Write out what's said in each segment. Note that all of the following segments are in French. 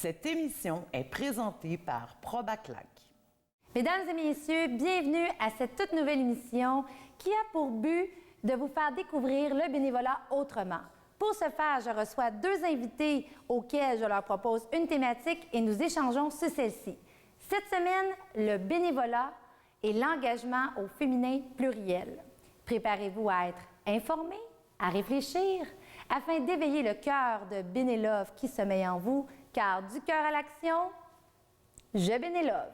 Cette émission est présentée par Probaclac. Mesdames et messieurs, bienvenue à cette toute nouvelle émission qui a pour but de vous faire découvrir le bénévolat autrement. Pour ce faire, je reçois deux invités auxquels je leur propose une thématique et nous échangeons sur celle-ci. Cette semaine, le bénévolat et l'engagement au féminin pluriel. Préparez-vous à être informés, à réfléchir, afin d'éveiller le cœur de Bénélove qui sommeille en vous, car du cœur à l'action, je Bénélove.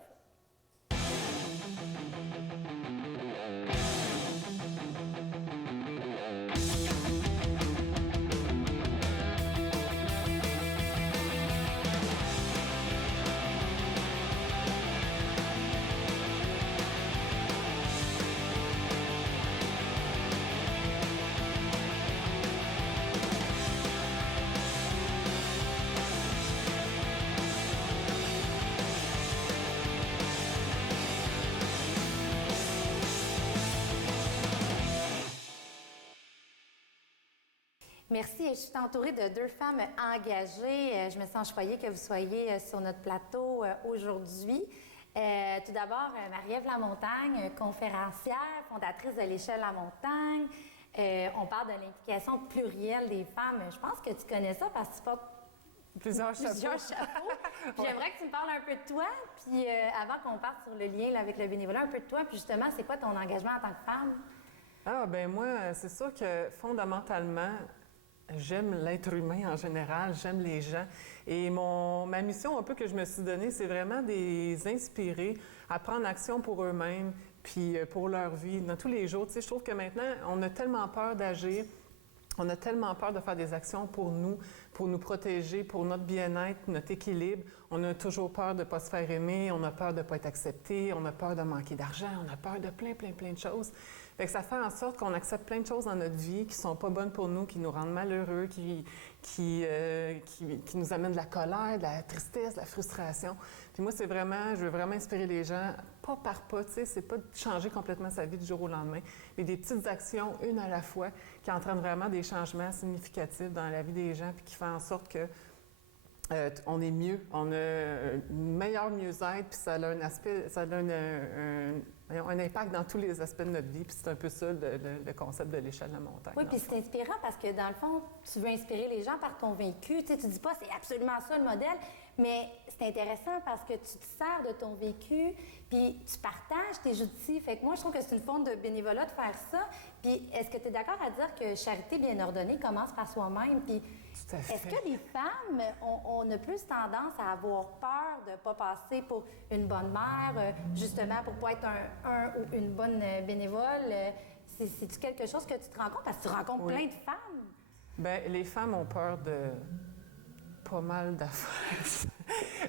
Merci, je suis entourée de deux femmes engagées. Je me sens choyée que vous soyez sur notre plateau aujourd'hui. Tout d'abord, Marie-Ève Lamontagne, conférencière, fondatrice de l'Échelle La Montagne. On parle de l'implication plurielle des femmes. Je pense que tu connais ça parce que tu portes plusieurs chapeaux. Puis j'aimerais que tu me parles un peu de toi, puis avant qu'on parte sur le lien là, avec le bénévolat, un peu de toi, puis justement, c'est quoi ton engagement en tant que femme? Ah, ben moi, c'est sûr que fondamentalement, j'aime l'être humain en général, j'aime les gens. Et ma mission un peu que je me suis donnée, c'est vraiment de les inspirer à prendre action pour eux-mêmes, puis pour leur vie, dans tous les jours. Tu sais, je trouve que maintenant, on a tellement peur d'agir, on a tellement peur de faire des actions pour nous protéger, pour notre bien-être, notre équilibre. On a toujours peur de ne pas se faire aimer, on a peur de ne pas être accepté, on a peur de manquer d'argent, on a peur de plein de choses. Fait que ça fait en sorte qu'on accepte plein de choses dans notre vie qui sont pas bonnes pour nous, qui nous rendent malheureux, qui nous amènent de la colère, de la tristesse, de la frustration. Puis moi, je veux vraiment inspirer les gens, pas par pas, tu sais, c'est pas de changer complètement sa vie du jour au lendemain, mais des petites actions, une à la fois, qui entraînent vraiment des changements significatifs dans la vie des gens, puis qui font en sorte que on est mieux, on a une meilleure mieux-être, puis ça a un impact dans tous les aspects de notre vie, puis c'est un peu ça le concept de l'échelle de la montagne. Oui, puis c'est inspirant parce que dans le fond, tu veux inspirer les gens par ton vécu. Tu sais, tu dis pas c'est absolument ça le modèle, mais c'est intéressant parce que tu te sers de ton vécu, puis tu partages tes outils. Fait que moi, je trouve que c'est une forme de bénévolat de faire ça. Puis est-ce que tu es d'accord à dire que charité bien ordonnée commence par soi-même? Puis est-ce que les femmes, on a plus tendance à avoir peur de ne pas passer pour une bonne mère, justement pour ne pas être un ou une bonne bénévole? C'est-tu quelque chose que tu te rends compte? Parce que tu rencontres plein de femmes. Bien, les femmes ont peur de pas mal d'affaires.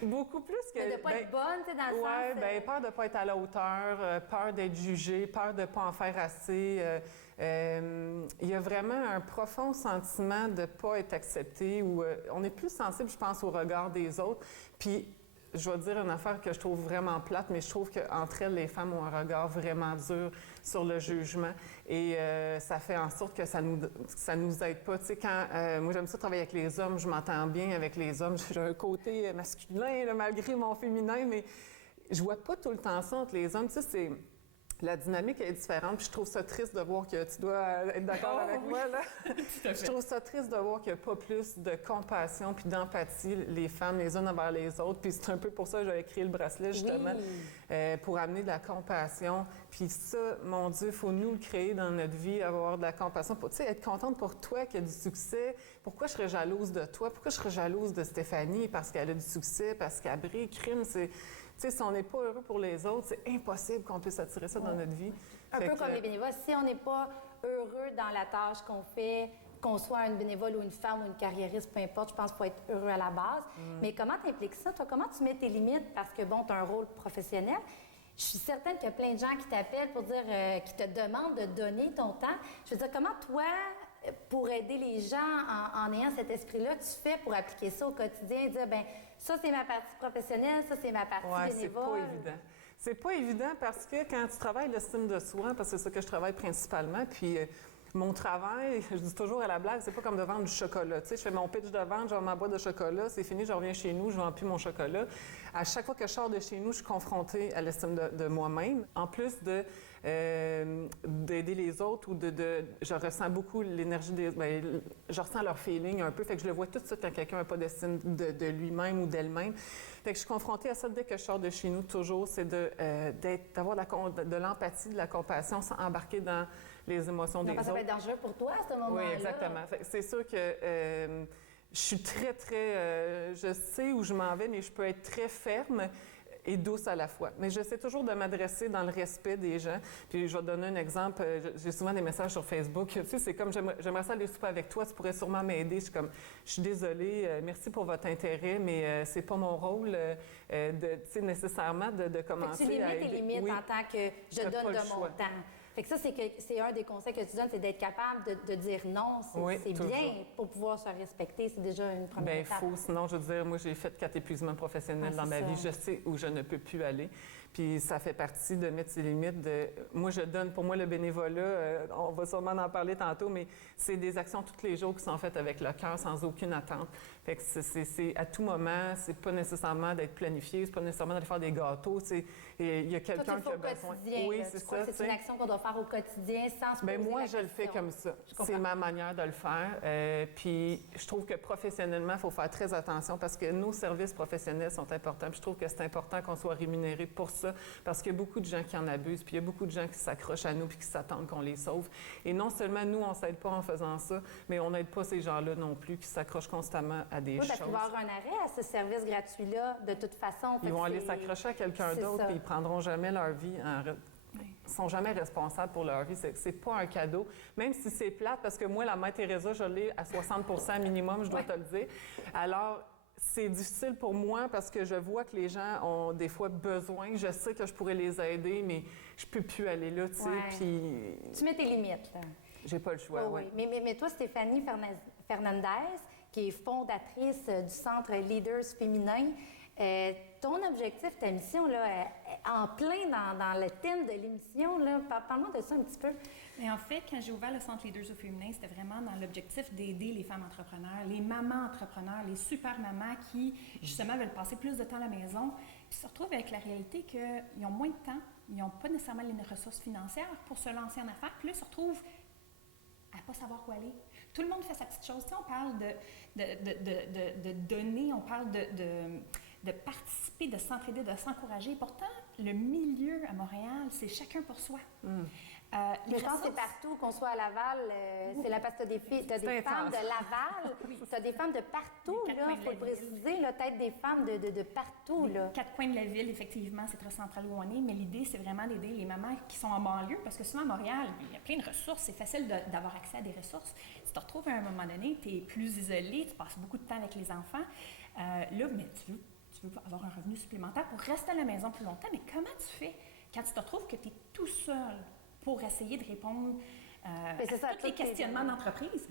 Beaucoup plus que... De ne pas être bonne, tu sais, dans le sens... Oui, bien, peur de ne pas être à la hauteur, peur d'être jugée, peur de ne pas en faire assez. Il y a vraiment un profond sentiment de ne pas être accepté, où on est plus sensible, je pense, au regard des autres. Puis, je vais dire une affaire que je trouve vraiment plate, mais je trouve qu'entre elles, les femmes ont un regard vraiment dur sur le jugement. Et ça fait en sorte que ça nous aide pas. Tu sais, moi, j'aime ça travailler avec les hommes, je m'entends bien avec les hommes. J'ai un côté masculin, là, malgré mon féminin, mais je vois pas tout le temps ça entre les hommes. Tu sais, la dynamique est différente, puis je trouve ça triste de voir que tu dois être d'accord avec moi, là. Je trouve ça triste de voir qu'il n'y a pas plus de compassion puis d'empathie, les femmes, les unes envers les autres. Puis c'est un peu pour ça que j'avais créé le bracelet, justement, pour amener de la compassion. Puis ça, mon Dieu, il faut nous le créer dans notre vie, avoir de la compassion. Tu sais, être contente pour toi qui a du succès. Pourquoi je serais jalouse de toi? Pourquoi je serais jalouse de Stéphanie parce qu'elle a du succès, parce qu'elle brille, crime, c'est... Tu sais, si on n'est pas heureux pour les autres, c'est impossible qu'on puisse attirer ça dans notre vie. Un peu comme les bénévoles. Si on n'est pas heureux dans la tâche qu'on fait, qu'on soit une bénévole ou une femme ou une carriériste, peu importe, je pense qu'il faut être heureux à la base. Mais comment tu impliques ça? Toi, comment tu mets tes limites? Parce que, bon, tu as un rôle professionnel. Je suis certaine qu'il y a plein de gens qui t'appellent pour dire, qui te demandent de donner ton temps. Je veux dire, comment toi, pour aider les gens en ayant cet esprit-là, tu fais pour appliquer ça au quotidien et dire, bien, ça, c'est ma partie professionnelle, ça, c'est ma partie bénévole? C'est pas évident. C'est pas évident parce que quand tu travailles l'estime de soi, parce que c'est ça que je travaille principalement, puis Mon travail, je dis toujours à la blague, c'est pas comme de vendre du chocolat. Tu sais, je fais mon pitch de vente, je vends ma boîte de chocolat, c'est fini, je reviens chez nous, je vends plus mon chocolat. À chaque fois que je sors de chez nous, je suis confrontée à l'estime de moi-même. En plus d'aider les autres ou je ressens beaucoup l'énergie je ressens leur feeling un peu, fait que je le vois tout de suite quand quelqu'un n'a pas d'estime de lui-même ou d'elle-même. Fait que je suis confrontée à ça dès que je sors de chez nous, toujours, c'est d'avoir de l'empathie, de la compassion sans embarquer dans les émotions des autres. Ça peut être dangereux pour toi à ce moment-là. Oui, exactement. Fait que c'est sûr que je suis je sais où je m'en vais, mais je peux être très ferme et douce à la fois. Mais j'essaie toujours de m'adresser dans le respect des gens. Puis je vais te donner un exemple. J'ai souvent des messages sur Facebook. Tu sais, c'est comme j'aimerais ça aller souper avec toi, tu pourrais sûrement m'aider. Je suis désolée, merci pour votre intérêt, mais c'est pas mon rôle nécessairement de commencer à aider. Tu limites tes limites en tant que je donne de mon temps. Fait que ça, c'est un des conseils que tu donnes, c'est d'être capable de dire non. C'est bien pour pouvoir se respecter. C'est déjà une première étape. Bien, sinon, je veux dire, moi, j'ai fait 4 épuisements professionnels dans ma vie. Je sais où je ne peux plus aller. Puis ça fait partie de mettre ses limites. Moi, je donne, pour moi, le bénévolat, on va sûrement en parler tantôt, mais c'est des actions tous les jours qui sont faites avec le cœur, sans aucune attente. Fait que c'est à tout moment, c'est pas nécessairement d'être planifié, c'est pas nécessairement d'aller faire des gâteaux. Il y a quelqu'un qui a besoin. Oui, c'est ça. C'est une action qu'on doit faire au quotidien sans se poser moi, je le fais comme ça. C'est ma manière de le faire. Puis je trouve que professionnellement, il faut faire très attention parce que nos services professionnels sont importants. Puis je trouve que c'est important qu'on soit rémunéré pour ça parce qu'il y a beaucoup de gens qui en abusent. Puis il y a beaucoup de gens qui s'accrochent à nous puis qui s'attendent qu'on les sauve. Et non seulement nous, on ne s'aide pas en faisant ça, mais on n'aide pas ces gens-là non plus qui s'accrochent constamment à des choses. Parce qu'il va y avoir un arrêt à ce service gratuit-là de toute façon. Ils vont aller s'accrocher à quelqu'un d'autre puis ils prendront jamais leur vie Ils sont jamais responsables pour leur vie. C'est pas un cadeau. Même si c'est plate, parce que moi, la Mère Teresa, je l'ai à 60% minimum, je dois te le dire. Alors, c'est difficile pour moi parce que je vois que les gens ont des fois besoin. Je sais que je pourrais les aider, mais je peux plus aller là, tu sais. Puis... Tu mets tes limites, là. J'ai pas le choix, oui. Mais toi, Stéphanie Fernandez, qui est fondatrice du Centre Leaders Féminin, ton objectif, ta mission, là, en plein dans le thème de l'émission, là, parle-moi de ça un petit peu. Mais en fait, quand j'ai ouvert le Centre Leaders au féminin, c'était vraiment dans l'objectif d'aider les femmes entrepreneurs, les mamans entrepreneurs, les super mamans qui, justement, veulent passer plus de temps à la maison, puis se retrouvent avec la réalité qu'ils ont moins de temps, ils n'ont pas nécessairement les ressources financières pour se lancer en affaires, puis là, ils se retrouvent à ne pas savoir où aller. Tout le monde fait sa petite chose. Tu sais, on parle de donner, on parle de participer, de s'entraider, de s'encourager. Pourtant, le milieu à Montréal, c'est chacun pour soi. Je pense que c'est partout, qu'on soit à Laval, c'est là parce que tu as des femmes de Laval, tu as des femmes de partout, il faut le préciser, peut-être des femmes de partout. Les 4 coins de la ville, effectivement, c'est très central où on est, mais l'idée, c'est vraiment d'aider les mamans qui sont en banlieue, parce que souvent à Montréal, il y a plein de ressources, c'est facile d'avoir accès à des ressources. Si tu te retrouves à un moment donné, tu es plus isolé, tu passes beaucoup de temps avec les enfants, là, mais tu veux avoir un revenu supplémentaire pour rester à la maison plus longtemps, mais comment tu fais quand tu te retrouves que tu es tout seul pour essayer de répondre à tous les questionnements d'entreprise?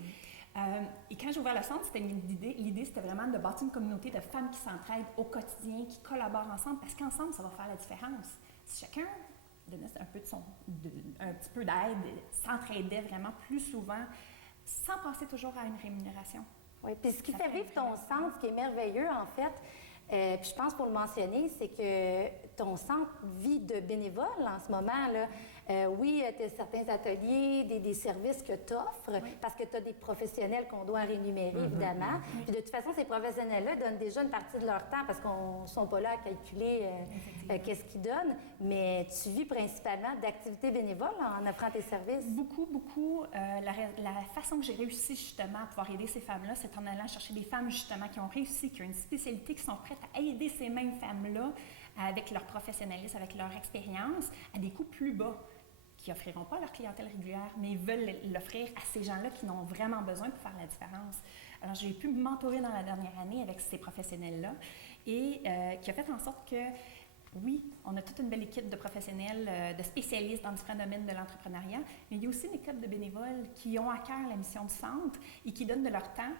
Et quand j'ai ouvert le centre, l'idée, c'était vraiment de bâtir une communauté de femmes qui s'entraident au quotidien, qui collaborent ensemble, parce qu'ensemble, ça va faire la différence. Si chacun donnait un petit peu d'aide, s'entraidait vraiment plus souvent, sans passer toujours à une rémunération. Oui, puis ce qui fait vivre ton centre, ce qui est merveilleux, en fait, puis je pense pour le mentionner, c'est que ton centre vit de bénévoles en ce moment, là. Oui, tu as certains ateliers, des services que tu offres, parce que tu as des professionnels qu'on doit rémunérer, évidemment. Puis de toute façon, ces professionnels-là donnent déjà une partie de leur temps parce qu'on ne sont pas là à calculer qu'est-ce qu'ils donnent. Mais tu vis principalement d'activités bénévoles en offrant tes services? Beaucoup, beaucoup. La façon que j'ai réussi justement à pouvoir aider ces femmes-là, c'est en allant chercher des femmes justement qui ont réussi, qui ont une spécialité, qui sont prêtes à aider ces mêmes femmes-là avec leur professionnalisme, avec leur expérience, à des coûts plus bas, qui n'offriront pas à leur clientèle régulière, mais ils veulent l'offrir à ces gens-là qui en ont vraiment besoin pour faire la différence. Alors, j'ai pu me mentorer dans la dernière année avec ces professionnels-là et qui a fait en sorte que, oui, on a toute une belle équipe de professionnels, de spécialistes dans différents domaines de l'entrepreneuriat, mais il y a aussi une équipe de bénévoles qui ont à cœur la mission du centre et qui donnent de leur temps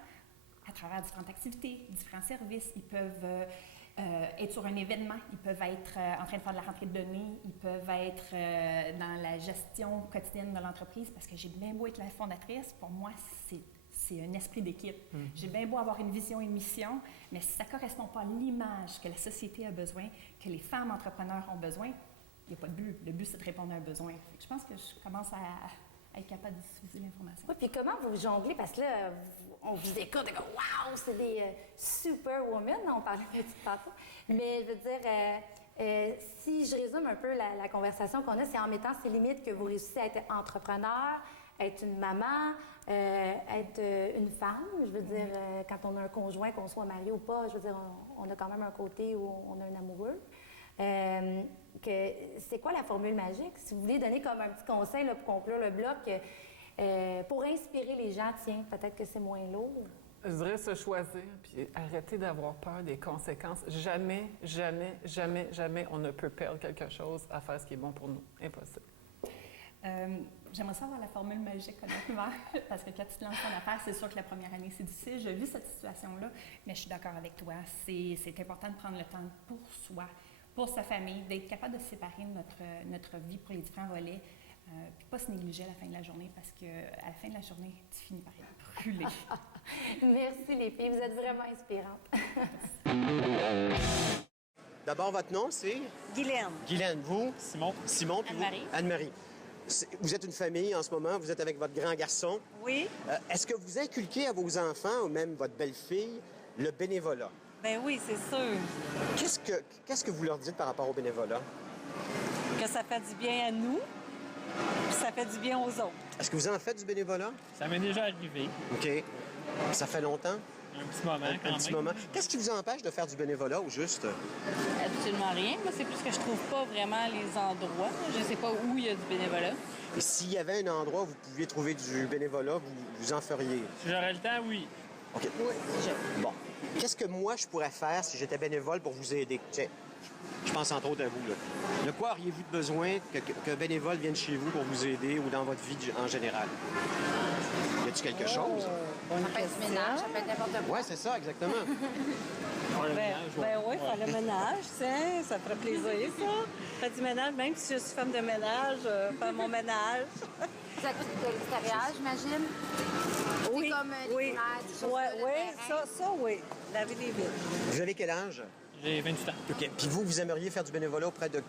à travers différentes activités, différents services. Ils peuvent être sur un événement, ils peuvent être en train de faire de la rentrée de données, ils peuvent être dans la gestion quotidienne de l'entreprise, parce que j'ai bien beau être la fondatrice, pour moi, c'est un esprit d'équipe. J'ai bien beau avoir une vision et une mission, mais si ça ne correspond pas à l'image que la société a besoin, que les femmes entrepreneurs ont besoin, il n'y a pas de but. Le but, c'est de répondre à un besoin. Fait que je pense que je commence à être capable de diffuser l'information. Oui, puis comment vous jonglez? Parce que là, on vous écoute et comme waouh, c'est des superwomen, on parlait de ça tantôt. Mais je veux dire, si je résume un peu la conversation qu'on a, c'est en mettant ces limites que vous réussissez à être entrepreneur, être une maman, être une femme. Je veux dire, quand on a un conjoint, qu'on soit marié ou pas, je veux dire, on a quand même un côté où on a un amoureux. C'est quoi la formule magique? Si vous voulez donner comme un petit conseil là, pour conclure le bloc, pour inspirer les gens, tiens, peut-être que c'est moins lourd. Je dirais se choisir, puis arrêter d'avoir peur des conséquences. Jamais, jamais, jamais, jamais on ne peut perdre quelque chose à faire ce qui est bon pour nous. Impossible. J'aimerais savoir la formule magique, honnêtement, parce que quand tu te lances en affaires, c'est sûr que la première année, c'est difficile. J'ai vu cette situation-là, mais je suis d'accord avec toi. C'est important de prendre le temps pour soi, pour sa famille, d'être capable de séparer notre vie pour les différents volets, puis pas se négliger à la fin de la journée, parce qu'à la fin de la journée, tu finis par être brûlé. Merci les filles, vous êtes vraiment inspirantes. D'abord, votre nom, c'est? Guylaine. Guylaine, vous? Simon. Simon, puis vous? Anne-Marie. Anne-Marie. Vous êtes une famille en ce moment, vous êtes avec votre grand garçon. Oui. Est-ce que vous inculquez à vos enfants, ou même votre belle-fille, le bénévolat? Ben oui, c'est sûr. Qu'est-ce que vous leur dites par rapport au bénévolat? Que ça fait du bien à nous, puis ça fait du bien aux autres. Est-ce que vous en faites du bénévolat? Ça m'est déjà arrivé. OK. Ça fait longtemps? Un petit moment, Un quand petit même. moment. Qu'est-ce qui vous empêche de faire du bénévolat, au juste? Absolument rien. Moi, c'est plus que je trouve pas vraiment les endroits. Je sais pas où il y a du bénévolat. Et s'il y avait un endroit où vous pouviez trouver du bénévolat, vous en feriez? Si j'aurais le temps, oui. OK. Bon. Qu'est-ce que moi, je pourrais faire si j'étais bénévole pour vous aider? Tiens, je pense entre autres à vous. Là. De quoi auriez-vous besoin qu'un bénévole vienne chez vous pour vous aider ou dans votre vie en général? Y a-t-il quelque chose? Ça peut être du ménage, ça peut être n'importe quoi. Oui, c'est ça, exactement. Ben oui, faire le ménage, tiens, ça ferait plaisir, ça. Faire du ménage, même si je suis femme de ménage, faire mon ménage. Vous êtes de l'extérieur, j'imagine? Oui, comme oui. Oui, ça, oui. Laver des vitres. Vous avez quel âge? J'ai 28 ans. OK. Puis vous aimeriez faire du bénévolat auprès de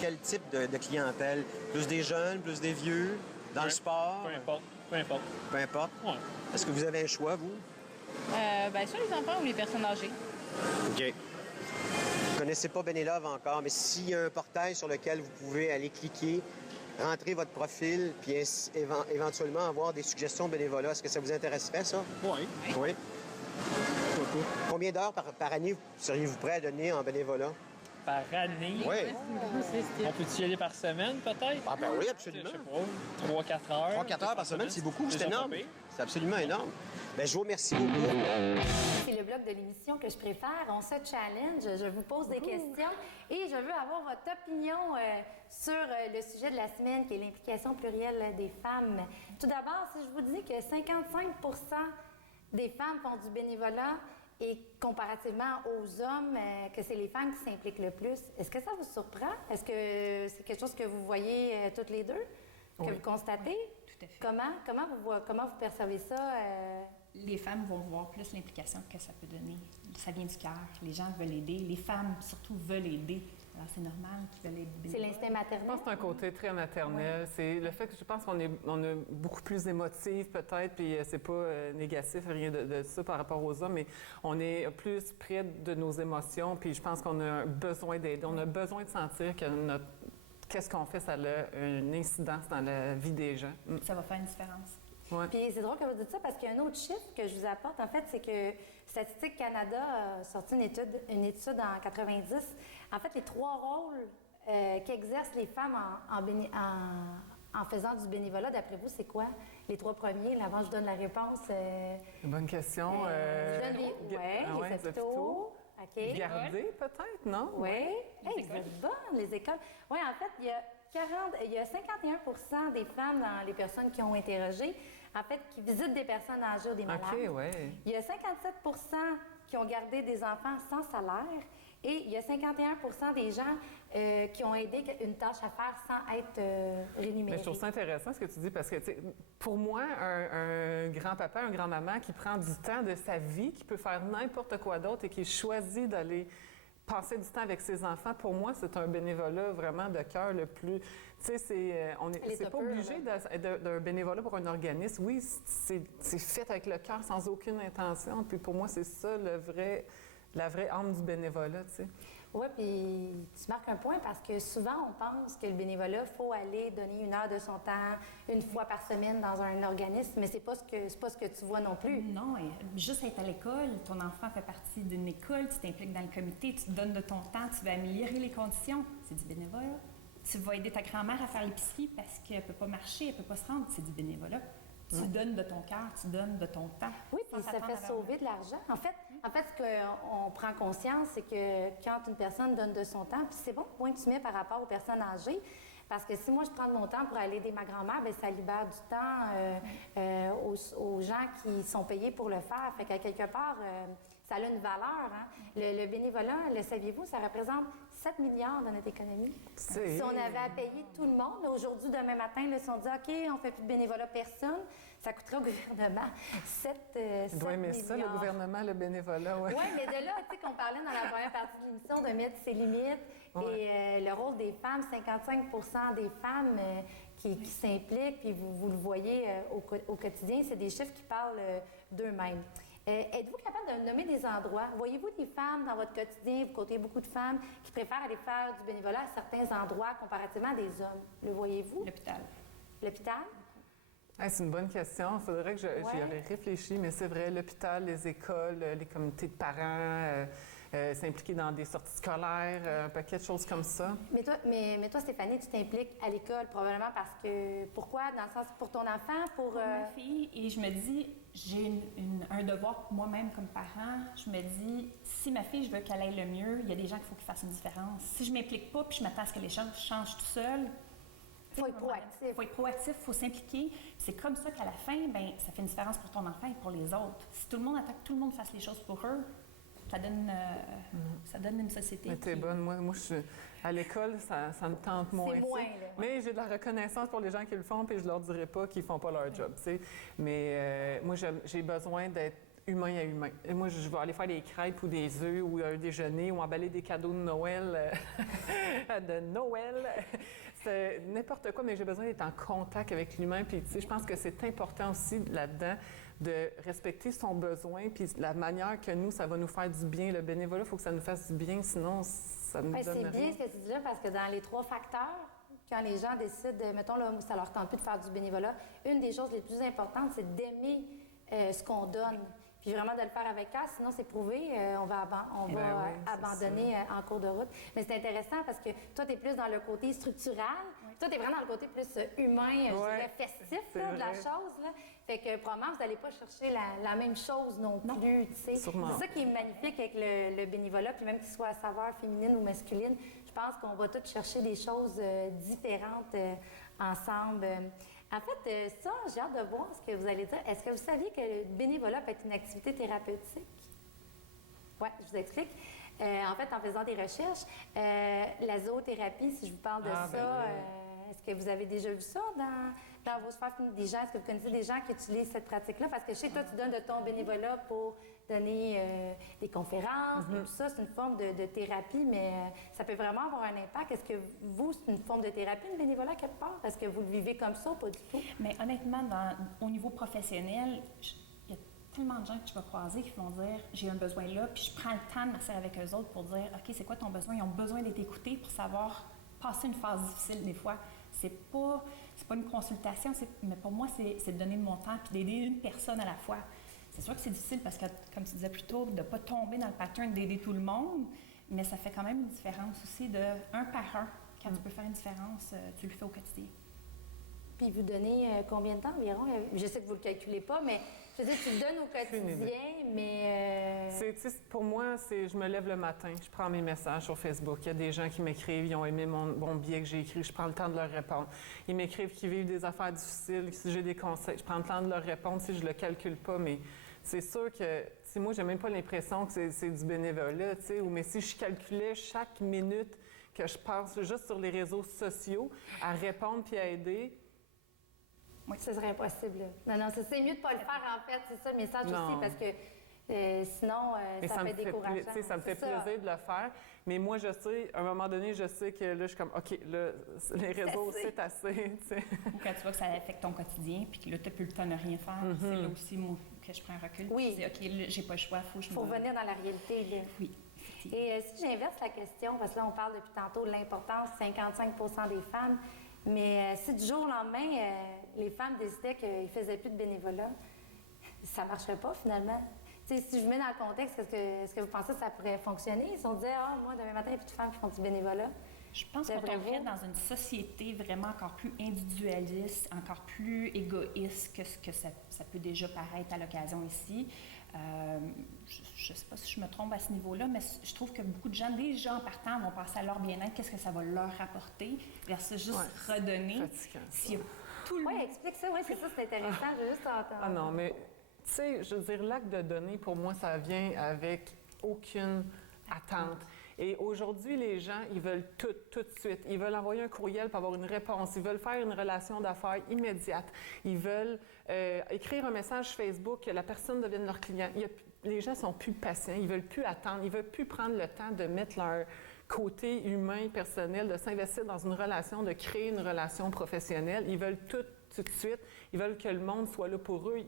quel type de clientèle? Plus des jeunes, plus des vieux? Dans le sport? Peu importe. Peu importe. Peu importe. Ouais. Est-ce que vous avez un choix, vous? Ben, soit les enfants ou les personnes âgées. OK. Vous ne connaissez pas Benelove encore, mais s'il y a un portail sur lequel vous pouvez aller cliquer, rentrer votre profil, puis éventuellement avoir des suggestions de bénévolat, est-ce que ça vous intéresserait, ça? Oui. Oui. Combien d'heures par année seriez-vous prêt à donner en bénévolat? Par année. Oui. On peut-y aller par semaine, peut-être? Ah ben oui, absolument. Je sais pas, 3-4 heures. 3-4 heures par semaine, c'est beaucoup, c'est déjà énorme. pas pire. C'est absolument énorme. Ben, je vous remercie beaucoup. C'est le bloc de l'émission que je préfère. On se challenge, je vous pose des questions et je veux avoir votre opinion sur le sujet de la semaine qui est l'implication plurielle des femmes. Tout d'abord, si je vous dis que 55 des femmes font du bénévolat et comparativement aux hommes, que c'est les femmes qui s'impliquent le plus, est-ce que ça vous surprend? Est-ce que c'est quelque chose que vous voyez toutes les deux, que vous constatez? Tout à fait. Comment vous percevez ça? Les femmes vont voir plus l'implication que ça peut donner. Ça vient du cœur. Les gens veulent aider. Les femmes, surtout, veulent aider. Alors, c'est normal qu'ils veulent aider. C'est l'instinct Je maternel? pense que c'est un côté très maternel. C'est le fait que je pense qu'on est beaucoup plus émotif peut-être, puis c'est pas négatif, rien de ça par rapport aux hommes, mais on est plus près de nos émotions, puis je pense qu'on a un besoin d'aider. On a besoin de sentir que qu'est-ce qu'on fait, ça a une incidence dans la vie des gens. Ça va faire une différence. Ouais. Puis c'est drôle que vous dites ça parce qu'il y a un autre chiffre que je vous apporte, en fait, c'est que Statistique Canada a sorti une étude en 90. En fait, les 3 rôles qu'exercent les femmes en faisant du bénévolat, d'après vous, c'est quoi? Les 3 premiers, là, avant je donne la réponse. Bonne question. Je donne les hôpitaux. OK. Garder peut-être, non? Oui. Hey, vous êtes bonnes, les écoles. Oui, en fait, il y a 51 des femmes dans les personnes qui ont interrogé, en fait, qui visitent des personnes âgées ou des malades. OK, oui. Il y a 57 qui ont gardé des enfants sans salaire et il y a 51 des gens qui ont aidé une tâche à faire sans être rémunérés. Mais je trouve ça intéressant ce que tu dis parce que, tu sais, pour moi, un grand-papa, un grand-maman qui prend du temps de sa vie, qui peut faire n'importe quoi d'autre et qui choisit d'aller passer du temps avec ses enfants, pour moi, c'est un bénévolat vraiment de cœur le plus... Tu sais, c'est pas obligé d'un bénévolat pour un organisme. Oui, c'est fait avec le cœur, sans aucune intention. Puis pour moi, c'est ça la vraie âme du bénévolat, tu sais. Oui, puis tu marques un point parce que souvent, on pense que le bénévolat, il faut aller donner 1 heure de son temps, 1 fois par semaine dans un organisme, mais c'est pas ce que tu vois non plus. Non, juste être à l'école, ton enfant fait partie d'une école, tu t'impliques dans le comité, tu te donnes de ton temps, tu vas améliorer les conditions, c'est du bénévolat. Tu vas aider ta grand-mère à faire l'épicerie parce qu'elle peut pas marcher, elle peut pas se rendre, c'est du bénévolat. Tu donnes de ton cœur, tu donnes de ton temps. Oui, puis ça fait sauver de l'argent. En fait, ce qu'on prend conscience, c'est que quand une personne donne de son temps, puis c'est bon le point que tu mets par rapport aux personnes âgées, parce que si moi, je prends de mon temps pour aller aider ma grand-mère, bien, ça libère du temps aux gens qui sont payés pour le faire. Fait qu'à quelque part, ça a une valeur. Hein? Le bénévolat, le saviez-vous, ça représente 7 milliards dans notre économie. Si on avait à payer tout le monde, aujourd'hui, demain matin, là, si on dit OK, on ne fait plus de bénévolat, personne, ça coûterait au gouvernement 7 Il doit aimer ça, le gouvernement, le bénévolat, oui. Oui, mais de là, tu sais, qu'on parlait dans la première partie de l'émission de mettre ses limites et le rôle des femmes, 55 des femmes qui s'impliquent, puis vous le voyez au quotidien, c'est des chiffres qui parlent d'eux-mêmes. Êtes-vous capable de nommer des endroits? Voyez-vous des femmes dans votre quotidien, vous côtoyez beaucoup de femmes qui préfèrent aller faire du bénévolat à certains endroits comparativement à des hommes? Le voyez-vous? L'hôpital. L'hôpital? C'est une bonne question. Il faudrait que j'y aurais réfléchi, mais c'est vrai, l'hôpital, les écoles, les communautés de parents, s'impliquer dans des sorties scolaires, un paquet de choses comme ça. Mais toi, Stéphanie, tu t'impliques à l'école probablement parce que... Pourquoi? Dans le sens pour ton enfant? Pour ma fille. Et je me dis, j'ai un devoir pour moi-même comme parent. Je me dis, si ma fille, je veux qu'elle aille le mieux, il y a des gens qu'il faut qu'ils fassent une différence. Si je ne m'implique pas puis je m'attends à ce que les choses changent tout seul... Il faut être proactif. Il faut être proactif, il faut s'impliquer. C'est comme ça qu'à la fin, bien, ça fait une différence pour ton enfant et pour les autres. Si tout le monde attend que tout le monde fasse les choses pour eux, ça donne une société. Mais t'es bonne. Moi je suis à l'école, ça me tente moins. C'est moins, là. Mais j'ai de la reconnaissance pour les gens qui le font, puis je leur dirai pas qu'ils font pas leur job, tu sais. Mais moi, j'ai besoin d'être humain à humain. Et moi, je vais aller faire des crêpes ou des œufs ou un déjeuner ou emballer des cadeaux de Noël. De Noël. C'est n'importe quoi, mais j'ai besoin d'être en contact avec l'humain. Puis, tu sais, je pense que c'est important aussi là-dedans de respecter son besoin, puis la manière que nous, ça va nous faire du bien. Le bénévolat, il faut que ça nous fasse du bien, sinon ça nous donne rien. C'est bien ce que tu dis là, parce que dans les 3 facteurs, quand les gens décident, mettons, là, ça leur tente plus de faire du bénévolat, une des choses les plus importantes, c'est d'aimer ce qu'on donne. Puis vraiment de le faire avec cœur, sinon c'est prouvé, on va abandonner en cours de route. Mais c'est intéressant parce que toi, tu es plus dans le côté structural, toi, tu es vraiment dans le côté plus humain, je dirais festif là, de la chose. Là. Fait que probablement, vous n'allez pas chercher la même chose non plus. C'est ça qui est magnifique avec le bénévolat, puis même qu'il soit à saveur féminine ou masculine, je pense qu'on va tous chercher des choses différentes ensemble. En fait, ça, j'ai hâte de voir ce que vous allez dire. Est-ce que vous saviez que le bénévolat peut être une activité thérapeutique? Oui, je vous explique. En fait, en faisant des recherches, la zoothérapie, si je vous parle de ça, est-ce que vous avez déjà vu ça dans vos sphères des gens? Est-ce que vous connaissez des gens qui utilisent cette pratique-là? Parce que je sais que toi, tu donnes de ton bénévolat pour donner des conférences, et tout ça, c'est une forme de thérapie, mais ça peut vraiment avoir un impact. Est-ce que vous, c'est une forme de thérapie, le bénévolat, quelque part? Est-ce que vous le vivez comme ça ou pas du tout? Mais honnêtement, au niveau professionnel, il y a tellement de gens que tu vas croiser qui vont dire « j'ai un besoin là », puis je prends le temps de m'asseoir avec eux autres pour dire « OK, c'est quoi ton besoin? » Ils ont besoin d'être écoutés pour savoir passer une phase difficile des fois. C'est pas une consultation, mais pour moi, c'est de donner de mon temps puis d'aider une personne à la fois. C'est sûr que c'est difficile parce que, comme tu disais plus tôt, de ne pas tomber dans le pattern d'aider tout le monde, mais ça fait quand même une différence aussi de un par un. Quand tu peux faire une différence, tu le fais au quotidien. Puis vous donnez combien de temps environ? Je sais que vous ne le calculez pas, mais je veux dire, tu le donnes au quotidien, mais... Pour moi, je me lève le matin, je prends mes messages sur Facebook. Il y a des gens qui m'écrivent, ils ont aimé mon billet que j'ai écrit, je prends le temps de leur répondre. Ils m'écrivent qu'ils vivent des affaires difficiles, si j'ai des conseils, je prends le temps de leur répondre si je ne le calcule pas, mais c'est sûr que si moi, j'ai même pas l'impression que c'est du bénévolat, tu sais, mais si je calculais chaque minute que je passe juste sur les réseaux sociaux à répondre puis à aider... Oui, ce serait impossible. Là. Non, c'est mieux de ne pas le faire, en fait. C'est ça le message Non. aussi, parce que sinon, ça peut être décourageant. Ça me fait plaisir de le faire. Mais moi, je sais, à un moment donné, je sais que là, je suis comme, OK, là, les réseaux, c'est assez. Tu sais. Ou quand tu vois que ça affecte ton quotidien, puis que là, tu n'as plus le temps de rien faire, c'est là aussi moi, que je prends un recul. Oui. Je dis, OK, là, j'ai pas le choix, il faut que je me... Il faut revenir dans la réalité. Là. Oui. Et si j'inverse la question, parce que là, on parle depuis tantôt de l'importance, 55 des femmes, mais si du jour au lendemain, les femmes décidaient qu'ils ne faisaient plus de bénévolat, ça ne marcherait pas finalement. T'sais, si je vous mets dans le contexte, est-ce que vous pensez que ça pourrait fonctionner? Si on disait, moi, demain matin, il n'y a plus de femmes qui font du bénévolat. Je pense qu'on tomberait dans une société vraiment encore plus individualiste, encore plus égoïste que ce que ça peut déjà paraître à l'occasion ici. Je ne sais pas si je me trompe à ce niveau-là, mais je trouve que beaucoup de gens, déjà en partant, vont penser à leur bien-être, qu'est-ce que ça va leur apporter, versus juste redonner. S'il y a tout le Oui, explique ça. Oui, c'est ça, c'est intéressant. Je veux juste entendre. Ah non, mais tu sais, je veux dire, l'acte de donner, pour moi, ça vient avec aucune attente. Et aujourd'hui, les gens, ils veulent tout de suite. Ils veulent envoyer un courriel pour avoir une réponse. Ils veulent faire une relation d'affaires immédiate. Ils veulent écrire un message Facebook, que la personne devienne leur client. Les gens sont plus patients. Ils veulent plus attendre. Ils veulent plus prendre le temps de mettre leur côté humain, personnel, de s'investir dans une relation, de créer une relation professionnelle. Ils veulent tout de suite. Ils veulent que le monde soit là pour eux.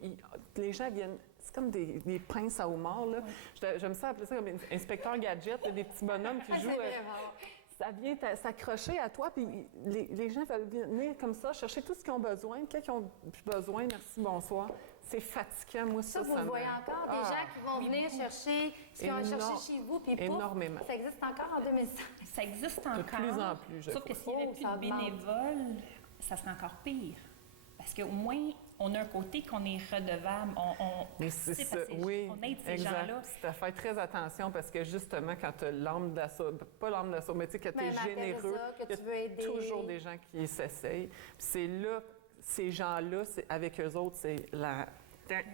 Les gens viennent... C'est comme des princes à homard, là. Oui. J'aime ça appeler ça comme inspecteur gadget, des petits bonhommes qui jouent... ça vient s'accrocher à toi, puis les gens veulent venir comme ça, chercher tout ce qu'ils ont besoin. Quand ils ont plus besoin, merci, bonsoir. C'est fatigant, moi, ça. Vous le voyez encore, des gens qui vont venir chercher ce qu'ils ont cherché chez vous, puis énormément. Ça existe encore en 2005? Ça existe encore. De plus en plus, je Sauf que s'il n'y avait plus de bénévoles, ça serait encore pire. Parce qu'au moins, on a un côté qu'on est redevable. On aide ces gens-là. Tu as fait très attention parce que justement, quand tu as l'âme d'assaut, pas l'âme d'assaut, mais tu sais, que tu es généreux, il y a toujours des gens qui s'essayent. Puis c'est là, ces gens-là, avec eux autres, c'est la...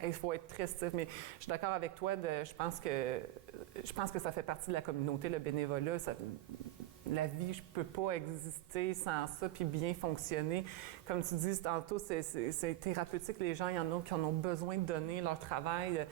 Il faut être très stiff, mais je suis d'accord avec toi. Je pense que ça fait partie de la communauté, le bénévolat. La vie, je ne peux pas exister sans ça puis bien fonctionner. Comme tu dis tantôt, c'est thérapeutique. Les gens, il y en a qui en ont besoin de donner leur travail.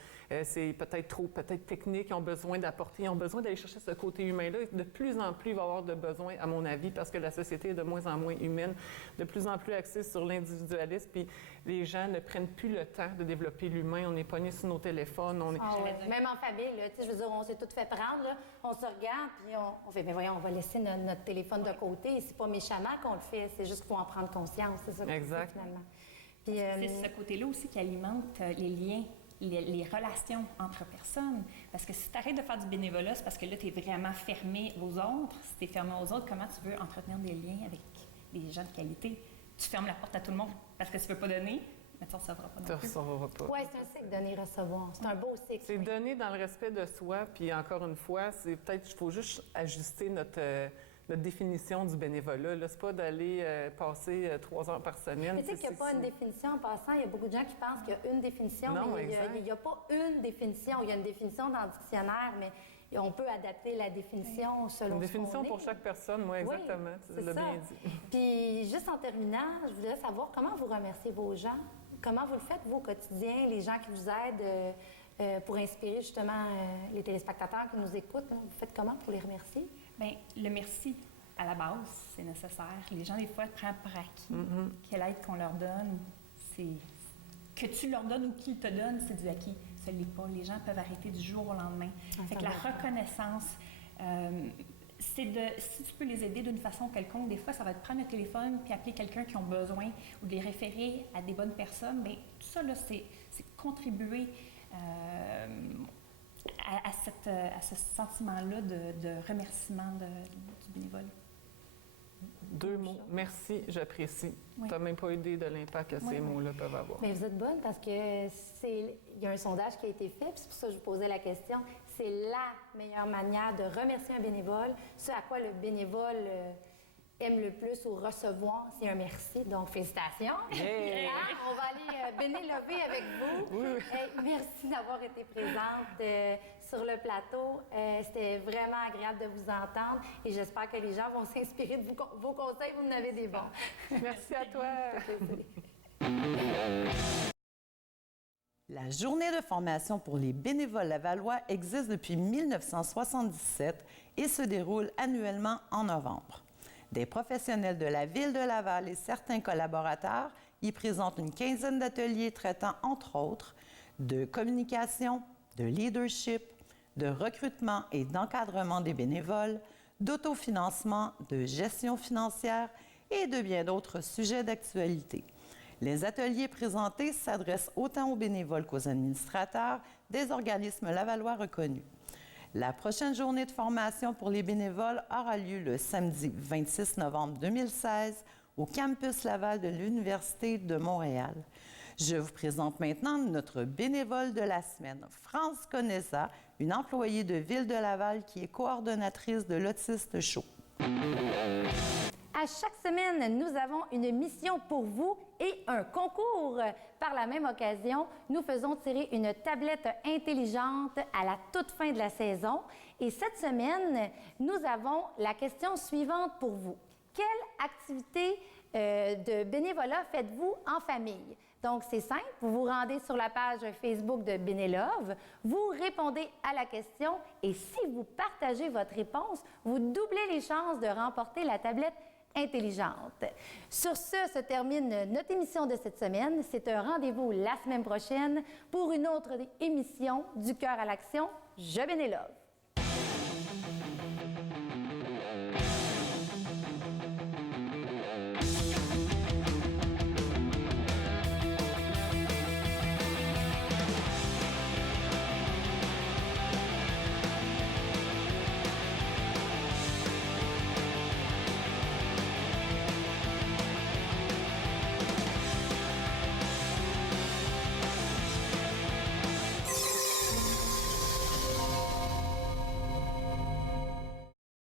C'est peut-être technique. Ils ont besoin d'apporter. Ils ont besoin d'aller chercher ce côté humain-là. De plus en plus, il va y avoir de besoin, à mon avis, parce que la société est de moins en moins humaine, de plus en plus axée sur l'individualisme. Puis les gens ne prennent plus le temps de développer l'humain. On est pognés sur nos téléphones. Même en famille, là, je veux dire, on s'est tout fait prendre. Là. On se regarde, puis on fait, bien voyons, on va laisser notre téléphone de côté. C'est pas méchamment qu'on le fait, c'est juste qu'il faut en prendre conscience. C'est ça qu'on fait, finalement. Puis, c'est ce côté-là aussi qui alimente les liens, les relations entre personnes. Parce que si tu arrêtes de faire du bénévolat, c'est parce que là, tu es vraiment fermé aux autres. Si tu es fermé aux autres, comment tu veux entretenir des liens avec des gens de qualité? Tu fermes la porte à tout le monde parce que tu ne veux pas donner, mais tu ne recevras pas non plus. Tu ne recevras pas. Oui, c'est un cycle, donner-recevoir. C'est un beau cycle. C'est donner dans le respect de soi, puis encore une fois, c'est peut-être qu'il faut juste ajuster notre définition du bénévolat. Là, c'est pas d'aller passer 3 heures par semaine. Mais tu sais qu'il n'y a pas une définition en passant. Il y a beaucoup de gens qui pensent qu'il y a une définition, non, mais il n'y a pas une définition. Il y a une définition dans le dictionnaire, mais on peut adapter la définition selon une définition pour est. chaque personne, moi, exactement. Oui, tu l'as bien dit. Puis, juste en terminant, je voudrais savoir comment vous remerciez vos gens. Comment vous le faites, vous, au quotidien, les gens qui vous aident pour inspirer justement les téléspectateurs qui nous écoutent. Hein? Vous faites comment pour les remercier? Bien, le merci, à la base, c'est nécessaire. Les gens, des fois, prennent pour acquis. Quelle aide qu'on leur donne, c'est... Que tu leur donnes ou qu'ils te donnent, c'est du acquis. Ce n'est pas. Les gens peuvent arrêter du jour au lendemain. Fait que la reconnaissance, c'est si tu peux les aider d'une façon quelconque, des fois, ça va te prendre le téléphone puis appeler quelqu'un qui a besoin ou de les référer à des bonnes personnes. Bien, tout ça, là, c'est contribuer à ce sentiment-là de remerciement du bénévole. 2 mots. Merci, j'apprécie. Oui. Tu n'as même pas idée de l'impact que ces mots-là peuvent avoir. Mais vous êtes bonne parce que il y a un sondage qui a été fait, puis c'est pour ça que je vous posais la question. C'est la meilleure manière de remercier un bénévole, ce à quoi le bénévole aiment le plus ou recevoir, c'est un merci. Donc, félicitations. Yeah. On va aller bénélover avec vous. Merci d'avoir été présente sur le plateau. C'était vraiment agréable de vous entendre et j'espère que les gens vont s'inspirer de vos conseils. Vous en avez des bons. Merci à toi. La journée de formation pour les bénévoles lavallois existe depuis 1977 et se déroule annuellement en novembre. Des professionnels de la Ville de Laval et certains collaborateurs y présentent une quinzaine d'ateliers traitant, entre autres, de communication, de leadership, de recrutement et d'encadrement des bénévoles, d'autofinancement, de gestion financière et de bien d'autres sujets d'actualité. Les ateliers présentés s'adressent autant aux bénévoles qu'aux administrateurs des organismes lavallois reconnus. La prochaine journée de formation pour les bénévoles aura lieu le samedi 26 novembre 2016 au campus Laval de l'Université de Montréal. Je vous présente maintenant notre bénévole de la semaine, France Conesa, une employée de Ville de Laval qui est coordonnatrice de l'Autiste Show. À chaque semaine, nous avons une mission pour vous et un concours. Par la même occasion, nous faisons tirer une tablette intelligente à la toute fin de la saison. Et cette semaine, nous avons la question suivante pour vous. Quelle activité de bénévolat faites-vous en famille? Donc, c'est simple, vous vous rendez sur la page Facebook de Bénélove, vous répondez à la question et si vous partagez votre réponse, vous doublez les chances de remporter la tablette intelligente. Sur ce se termine notre émission de cette semaine. C'est un rendez-vous la semaine prochaine pour une autre émission du Cœur à l'action. Je Bénélove.